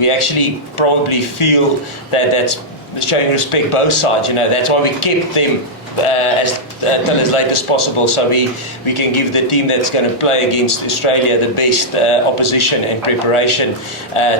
we actually probably feel that that's showing respect both sides. That's why we kept them till as late as possible, so we can give the team that's going to play against Australia the best opposition and preparation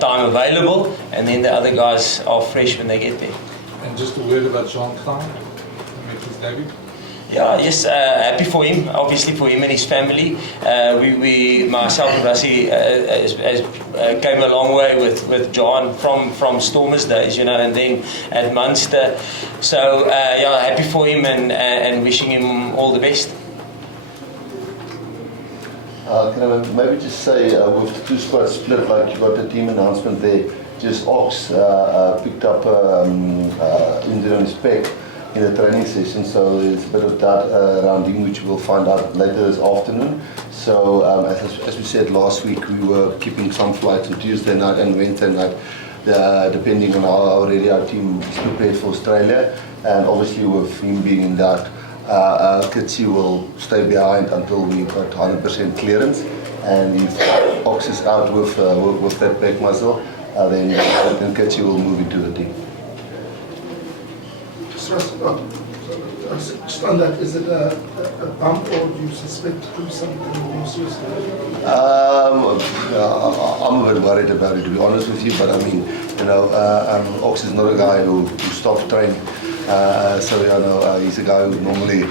time available, and then the other guys are fresh when they get there. And just a word about Jacques Nienaber, make his debut. Yeah, yes, happy for him, obviously for him and his family. Myself and Rassie came a long way with John from Stormers days, and then at Munster. So, happy for him and wishing him all the best. Can I maybe just say, with the two squads split, like you got the team announcement there, just Ox picked up injury on his pec in the training session, so there's a bit of that around him, which we'll find out later this afternoon. So as we said last week, we were keeping some flights on Tuesday night and Wednesday night, depending on how ready our team is prepared for Australia. And obviously with him being in that, Kitsi will stay behind until we got 100% clearance. And if Ox is out with that back muscle, then Kitsi will move into the team. Just on that, is it a bump or do you suspect to do something more serious? I'm a bit worried about it, to be honest with you, but I mean, Ox is not a guy who stops training. He's a guy who normally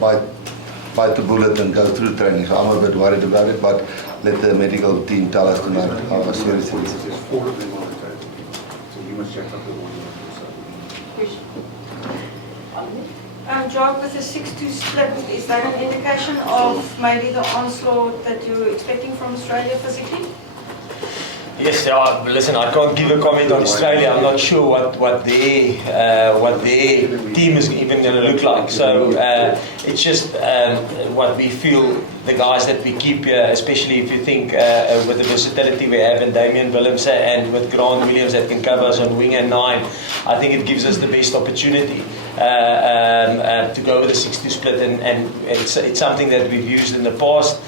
bite the bullet and go through training. So I'm a bit worried about it, but let the medical team tell us tonight how serious it is. There's 4 of them on the table, so we must check up the one. Jacques, with the 6-2 split, is that an indication of maybe the onslaught that you're expecting from Australia physically? Yes, listen, I can't give a comment on Australia. I'm not sure what their team is even going to look like. So it's just what we feel, the guys that we keep here, especially if you think with the versatility we have in Damian Willemse and with Grant Williams that can cover us on wing and 9, I think it gives us the best opportunity to go with a 6-2 split, and it's something that we've used in the past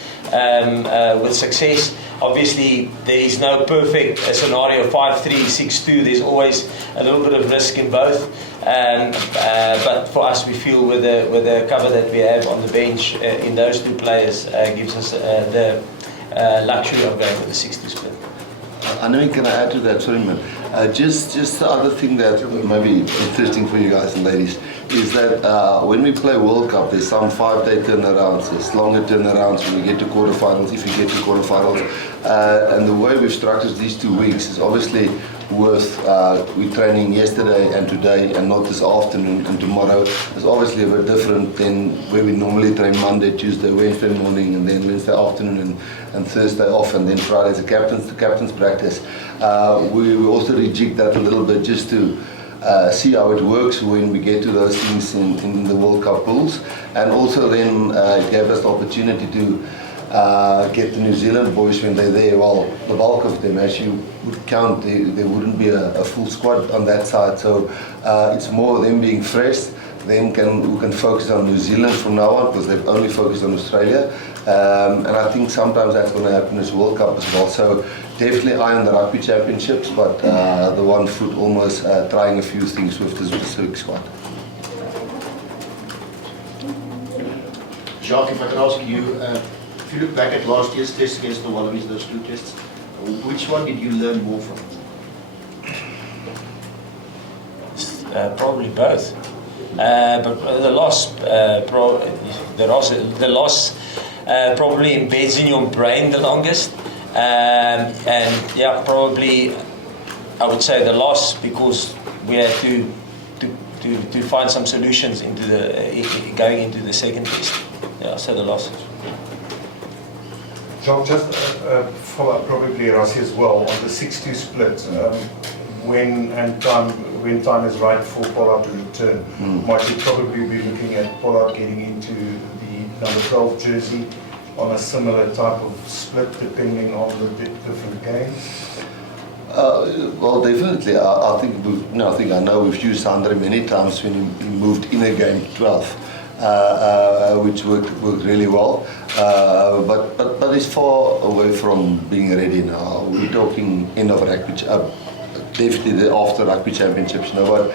with success. Obviously, there is no perfect scenario, 5-3, 6-2. There's always a little bit of risk in both. But for us, we feel with the cover that we have on the bench in those two players gives us the luxury of going with the 6-2 split. I know, can I add to that? Sorry, man. Just the other thing that may be interesting for you guys and ladies is that when we play World Cup, there's some 5-day turnarounds, there's longer turnarounds when we get to quarterfinals, if we get to quarterfinals. And the way we've structured these 2 weeks is obviously with we're training yesterday and today and not this afternoon and tomorrow. It's obviously a bit different than where we normally train Monday, Tuesday, Wednesday morning, and then Wednesday afternoon and Thursday off, and then Friday's the captain's practice. We also rejig that a little bit just to see how it works when we get to those things in the World Cup pools, and also then it gave us the opportunity to get the New Zealand boys when they're there. Well, the bulk of them, as you would count, there wouldn't be a full squad on that side, so it's more them being fresh. Then who can focus on New Zealand from now on, because they've only focused on Australia, and I think sometimes that's going to happen as World Cup as well. So definitely eye on the Rugby Championships, but the 1 foot almost trying a few things with the specific squad. Jacques, if I could ask you, if you look back at last year's test against the Wallabies, those 2 tests, which one did you learn more from? Probably both. But the loss probably embeds in your brain the longest, and yeah, probably I would say the loss, because we had to find some solutions into going into the second test. Yeah, so the loss. Jacques, just follow up probably Rassie as well on the 6-2 split. When time is right for Pollard to return, might you probably be looking at Pollard getting into the number 12 jersey on a similar type of split depending on the different games? Well, definitely. I know we've used Andre many times when he moved in a game 12. which worked really well. But it's far away from being ready now. We're talking end of rugby, definitely the after rugby championships. No, but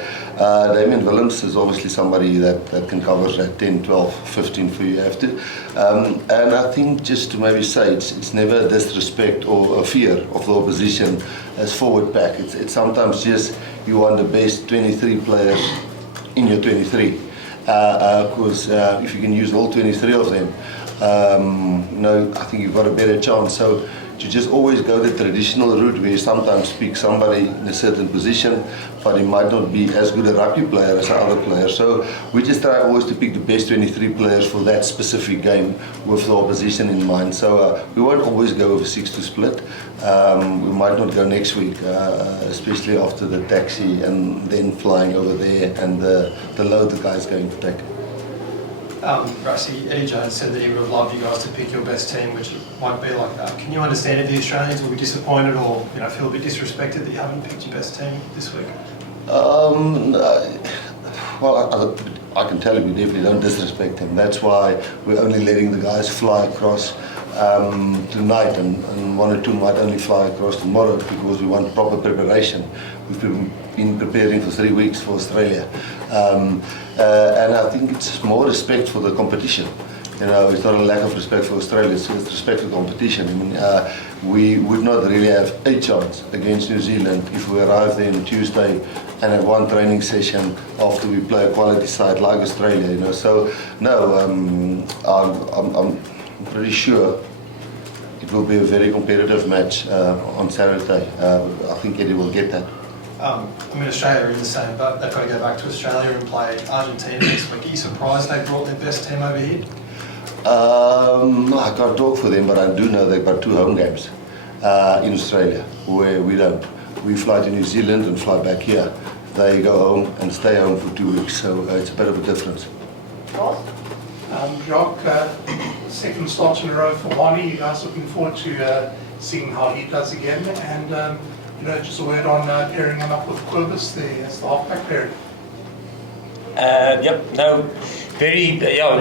Damien Willems is obviously somebody that can cover that 10, 12, 15 for you have to. And I think just to maybe say it's never a disrespect or a fear of the opposition as forward pack. It's sometimes just you want the best 23 players in your 23. Because if you can use all 23 of them, I think you've got a better chance. So to just always go the traditional route where you sometimes pick somebody in a certain position, but he might not be as good a rugby player as other players. So we just try always to pick the best 23 players for that specific game with the opposition in mind. So we won't always go with a 6-2 split. We might not go next week, especially after the taxi and then flying over there and the load the guy's going to take. Rassie, Eddie Jones said that he would have loved you guys to pick your best team, which won't be like that. Can you understand if the Australians will be disappointed or feel a bit disrespected that you haven't picked your best team this week? Well, I can tell you we definitely don't disrespect them. That's why we're only letting the guys fly across tonight, and one or two might only fly across tomorrow because we want proper preparation. We've been preparing for 3 weeks for Australia, and I think it's more respect for the competition. It's not a lack of respect for Australia, it's respect for competition. I mean, we would not really have a chance against New Zealand if we arrive there on Tuesday and have one training session after we play a quality side like Australia. So no, I'm pretty sure it will be a very competitive match on Saturday. I think Eddie will get that. Australia are in the same boat. They've got to go back to Australia and play Argentina next week. Are you surprised they brought their best team over here? No, I can't talk for them, but I do know they've got 2 home games in Australia where we don't. We fly to New Zealand and fly back here. They go home and stay home for 2 weeks, so it's a bit of a difference. Jacques, second start in a row for Mani. You guys looking forward to seeing how he does again, and just a word on pairing him up with Quibus there as the halfback pairing.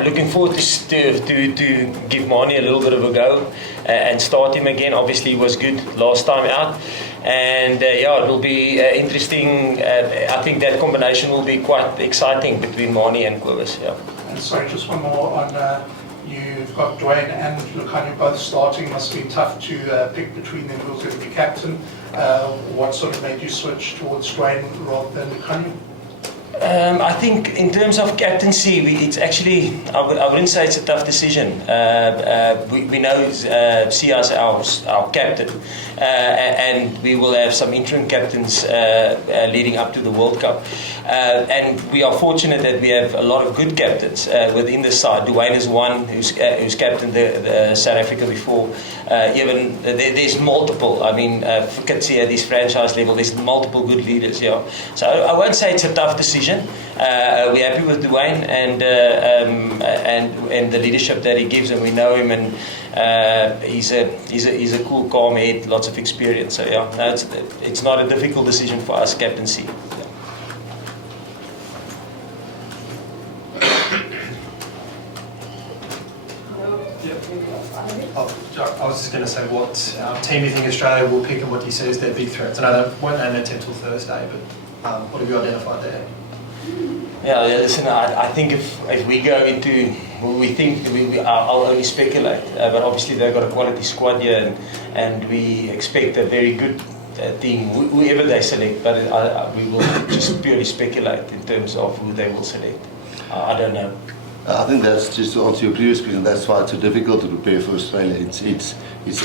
Looking forward to give Mani a little bit of a go and start him again. Obviously he was good last time out, and it will be interesting. I think that combination will be quite exciting between Mani and Quibus. And sorry, just one more on you've got Dwayne and Lukhanyo both starting. Must be tough to pick between them who's going to be captain. What sort of made you switch towards Dwayne rather than Lukhanyo? I think in terms of captaincy, it's actually, I wouldn't say it's a tough decision. We know Sia is our captain, and we will have some interim captains leading up to the World Cup. And we are fortunate that we have a lot of good captains within the side. Dwayne is one who's captained the South Africa before. There's multiple. I mean, Fukatsi at this franchise level, there's multiple good leaders. So I won't say it's a tough decision. We're happy with Dwayne and the leadership that he gives, and we know him, and he's a cool, calm head, lots of experience. So it's not a difficult decision for us captaincy. I was just going to say, what team do you think Australia will pick, and what do you see as their big threats? I know they won't name their team till Thursday, but what have you identified there? Listen, I think if we go into, we think, I'll only speculate, but obviously they've got a quality squad here, and we expect a very good team, whoever they select, but we will just purely speculate in terms of who they will select. I don't know. I think that's just to answer your previous question. That's why it's so difficult to prepare for Australia. It's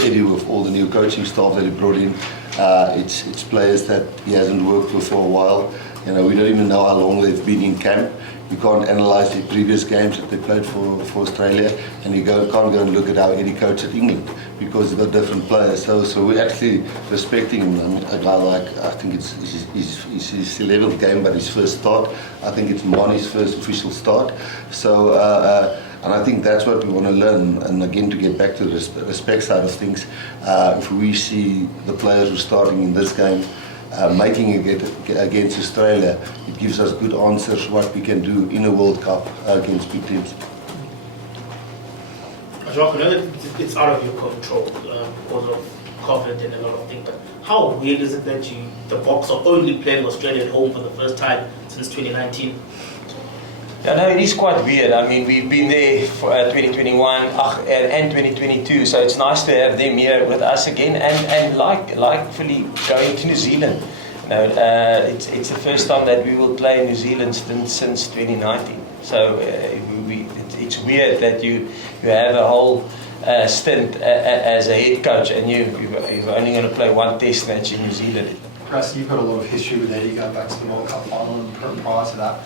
Eddie with all the new coaching staff that he brought in. It's players that he hasn't worked with for a while. We don't even know how long they've been in camp. You can't analyse the previous games that they played for Australia, and you can't go and look at how Eddie coached at England because they've got different players. So we're actually respecting him. I mean, a guy like, I think it's his 11th game, but his first start. I think it's Mani's first official start. So and I think that's what we want to learn. And again, to get back to the respect side of things, if we see the players who are starting in this game, making it against Australia, it gives us good answers what we can do in a World Cup against big teams. Jacques, I know that it's out of your control because of COVID and a lot of things, but how weird is it that the Boks are only playing Australia at home for the first time since 2019? Yeah, no, it is quite weird. I mean, we've been there for 2021 and 2022, so it's nice to have them here with us again, and likely going to New Zealand. You know, it's the first time that we will play in New Zealand since 2019. So it's weird that you have a whole stint as a head coach, and you're only going to play one test match in New Zealand. Rassie, you've got a lot of history with Eddie going back to the World Cup final and prior to that.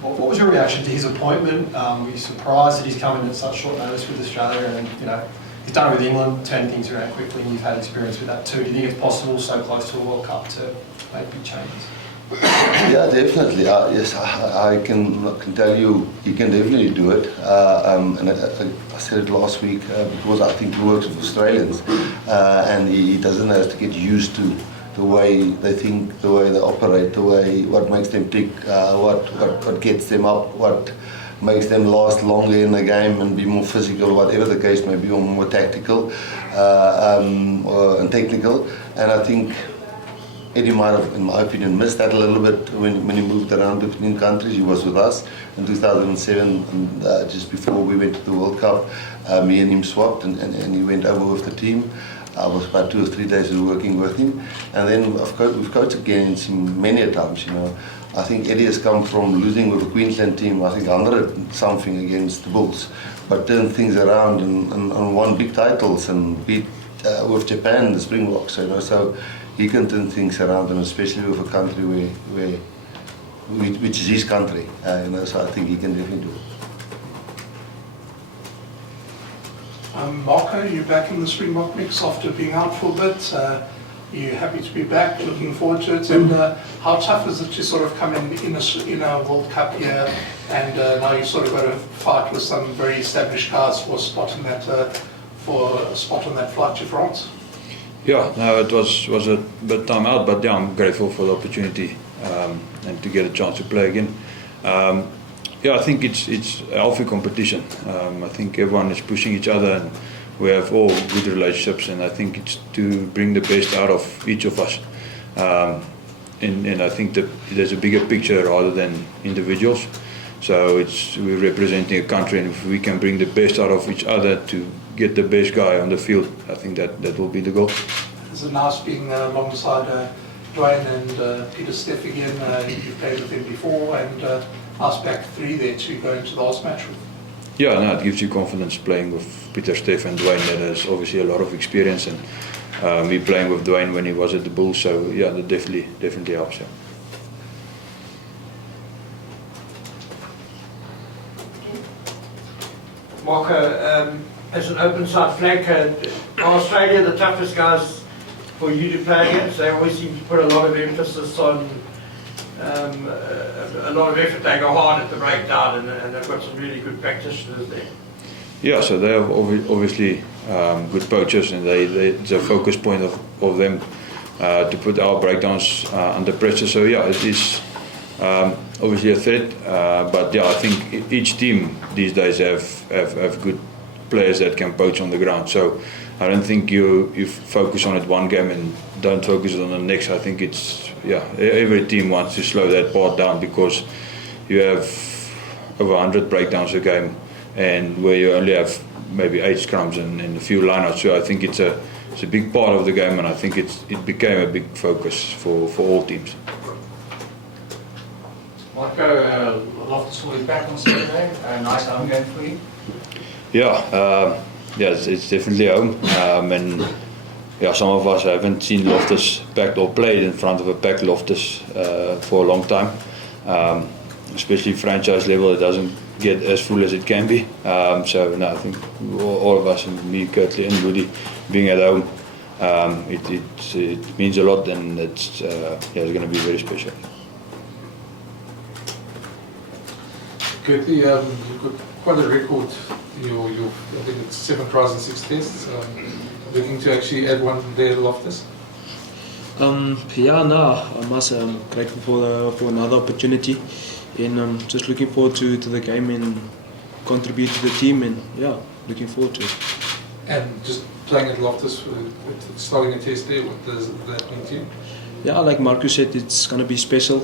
What was your reaction to his appointment? Were you surprised that he's coming at such short notice with Australia? And he's done it with England, turning things around quickly, and you've had experience with that too. Do you think it's possible so close to a World Cup to make big changes? Yeah, definitely. Yes, I can tell you, he can definitely do it. And I said it last week because I think he works with Australians, and he doesn't have to get used to the way they think, the way they operate, what makes them tick, what gets them up, what makes them last longer in the game and be more physical, whatever the case may be, or more tactical and technical. And I think Eddie might have, in my opinion, missed that a little bit when he moved around between countries. He was with us in 2007, and just before we went to the World Cup, me and him swapped, and he went over with the team. I was about 2 or 3 days working with him, and then we've coached against him many a times. I think Eddie has come from losing with the Queensland team, I think 100-something against the Bulls, but turned things around and won big titles and beat with Japan, the Springboks. So he can turn things around, and especially with a country which is his country. So I think he can definitely do it. Marco, you're back in the Springbok mix after being out for a bit. You're happy to be back, looking forward to it. And how tough is it to sort of come in a World Cup year, and now you sort of got to fight with some very established guys for a spot on that flight to France? Yeah, no, it was a bit time out, but yeah, I'm grateful for the opportunity and to get a chance to play again. Yeah, I think it's a healthy competition. I think everyone is pushing each other, and we have all good relationships, and I think it's to bring the best out of each of us. And I think that there's a bigger picture rather than individuals. So we're representing a country, and if we can bring the best out of each other to get the best guy on the field, I think that will be the goal. Is it nice being alongside Dwayne and Peter Steff again? You've played with him before, and us back three there to go into the last match with. Yeah, no, it gives you confidence playing with Peter Steff and Dwayne. That has obviously a lot of experience, and me playing with Dwayne when he was at the Bulls. So yeah, that definitely helps. Yeah. Marco, as an open side flanker, are Australia the toughest guys for you to play against? They always seem to put a lot of emphasis on a lot of effort. They go hard at the breakdown, and they've got some really good practitioners there. Yeah, so they have obviously good poachers, and it's a focus point of them to put our breakdowns under pressure. So yeah, it is obviously a threat, but yeah, I think each team these days have good players that can poach on the ground. So I don't think you focus on it one game and don't focus on the next. I think every team wants to slow that part down, because you have over 100 breakdowns a game, and where you only have maybe 8 scrums and a few lineouts. So I think it's a big part of the game, and I think it became a big focus for all teams. Marco, Loftus will be back on Saturday. A nice home game for you. Yeah, it's definitely home, and yeah, some of us haven't seen Loftus packed or played in front of a packed Loftus for a long time. Especially franchise level, it doesn't get as full as it can be. So no, I think all of us, and me, Kurtley and Woody, being at home, it means a lot, and it's going to be very special. Kurtley, you've got quite a record. I think it's 7 tries and 6 tests. Looking to actually add one there at Loftus? I must say I'm grateful for another opportunity, and just looking forward to the game and contribute to the team, and looking forward to it. And just playing at Loftus, starting a test there, what does that mean to you? Yeah, like Marcus said, it's going to be special.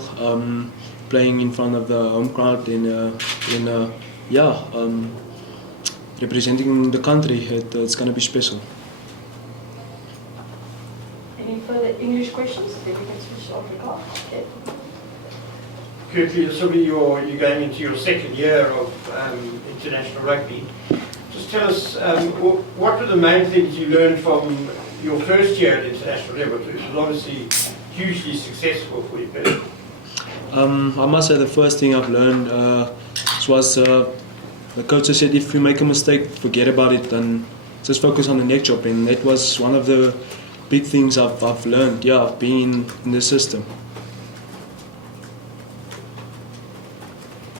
Playing in front of the home crowd and representing the country, it's going to be special. Any further English questions? Then we can switch off the car. Okay. Quickly, this will be you're going into your second year of international rugby. Just tell us, what were the main things you learned from your first year at international level? It was obviously hugely successful for you, Peter. I must say the first thing I've learned was the coach said if you make a mistake, forget about it and just focus on the next job. And that was one of the big things I've learned, being in the system.